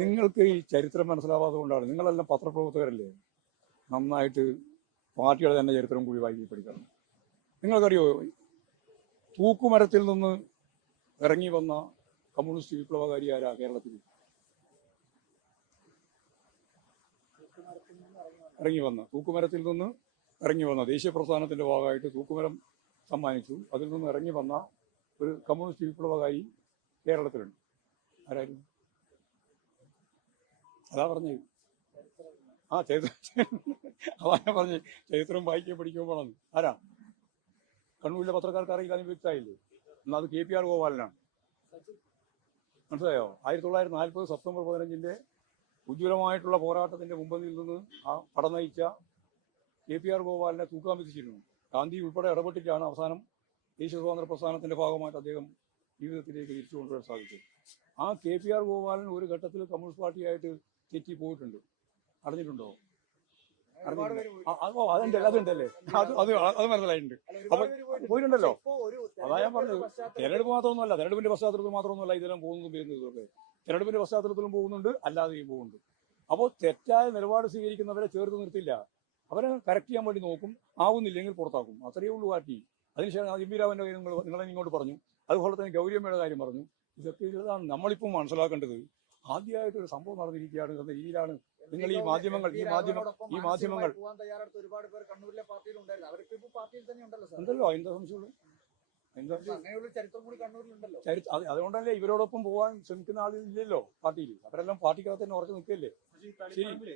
നിങ്ങൾക്ക് ഈ ചരിത്രം മനസ്സിലാവാതെ കൊണ്ടാണ്. നിങ്ങളെല്ലാം പത്രപ്രവർത്തകരല്ലേ, നന്നായിട്ട് പാർട്ടിയുടെ തന്നെ ചരിത്രം കൂടി വായിക്കി പഠിക്കണം. നിങ്ങൾക്കറിയോ, തൂക്കുമരത്തിൽ നിന്ന് ഇറങ്ങി വന്ന കമ്മ്യൂണിസ്റ്റ് വിപ്ലവകാരി ആരാ കേരളത്തിൽ? തൂക്കുമരത്തിൽ നിന്ന് ഇറങ്ങി വന്ന ദേശീയ പ്രസ്ഥാനത്തിന്റെ ഭാഗമായിട്ട് തൂക്കുമരം സമ്മാനിച്ചു. അതിൽ നിന്ന് ഇറങ്ങി വന്ന ഒരു കമ്മ്യൂണിസ്റ്റ് വിപ്ലവകാരി കേരളത്തിലുണ്ട്. ആരായിരുന്നു? അതാ പറഞ്ഞത്. അതാ പറഞ്ഞ് ചരിത്രം വായിക്കുകയും പഠിക്കുമ്പോഴാണ്. ആരാ? കണ്ണൂരിലെ പത്രക്കാർക്ക് അറിയില്ല, അതിന് വ്യക്തമായില്ലേ? എന്നാൽ അത് KPR ഗോപാലനാണ്. മനസ്സിലായോ? 1940 സെപ്റ്റംബർ 15 ഉജ്ജ്വലമായിട്ടുള്ള പോരാട്ടത്തിന്റെ മുമ്പിൽ നിന്ന് ആ പട നയിച്ച KPR ഗോപാലിനെ തൂക്കാൻ വിധിച്ചിരുന്നു. ഗാന്ധി ഉൾപ്പെടെ ഇടപെട്ടിട്ടാണ് അവസാനം ദേശീയ സ്വാതന്ത്ര്യ പ്രസ്ഥാനത്തിന്റെ ഭാഗമായിട്ട് അദ്ദേഹം ജീവിതത്തിലേക്ക് തിരിച്ചു കൊണ്ടുവരാൻ സാധിച്ചത്. ആ KPR ഗോപാലൻ ഒരു ഘട്ടത്തിൽ കമ്മ്യൂണിസ്റ്റ് പാർട്ടിയായിട്ട് തെറ്റി പോയിട്ടുണ്ട്. അറിഞ്ഞിട്ടുണ്ടോ? അതുണ്ടല്ലേ, അത് മനസ്സിലായിട്ടുണ്ട്. അപ്പൊ പോയിട്ടുണ്ടല്ലോ. അതാ ഞാൻ പറഞ്ഞത്. തെരഞ്ഞെടുപ്പ് മാത്രമൊന്നുമല്ല, തെരഞ്ഞെടുപ്പിന്റെ പശ്ചാത്തലത്തിൽ മാത്രമൊന്നുമല്ല ഇതെല്ലാം പോകുന്നതും വരുന്നതൊക്കെ. തെരഞ്ഞെടുപ്പിന്റെ പശ്ചാത്തലത്തിലും പോകുന്നുണ്ട്, അല്ലാതെയും പോകുന്നുണ്ട്. അപ്പോൾ തെറ്റായ നിലപാട് സ്വീകരിക്കുന്നവരെ ചേർത്ത് നിർത്തില്ല, അവരെ കറക്റ്റ് ചെയ്യാൻ വേണ്ടി നോക്കും. ആവുന്നില്ലെങ്കിൽ പുറത്താക്കും. അത്രയേ ഉള്ളൂ പാർട്ടി. അതിനുശേഷം എം വി രാമന്റെ കാര്യം നിങ്ങളെ ഇങ്ങോട്ട് പറഞ്ഞു, അതുപോലെ തന്നെ ഗൗരിയമ്മയുടെ കാര്യം പറഞ്ഞു. ഇതൊക്കെ ഇതാണ് നമ്മളിപ്പോൾ മനസ്സിലാക്കേണ്ടത്. ആദ്യമായിട്ടൊരു സംഭവം നടന്നിരിക്കുകയാണ് എന്ന രീതിയിലാണ് നിങ്ങൾ ഈ മാധ്യമങ്ങൾ ഉണ്ടല്ലോ. എന്താ സംശയമുള്ളൂ? അതുകൊണ്ടല്ലേ ഇവരോടൊപ്പം പോകാൻ ശ്രമിക്കുന്ന ആളില്ലല്ലോ പാർട്ടിയിൽ. അവരെല്ലാം പാർട്ടിക്കകത്ത് തന്നെ ഉറച്ചു നിൽക്കല്ലേ. ശരി.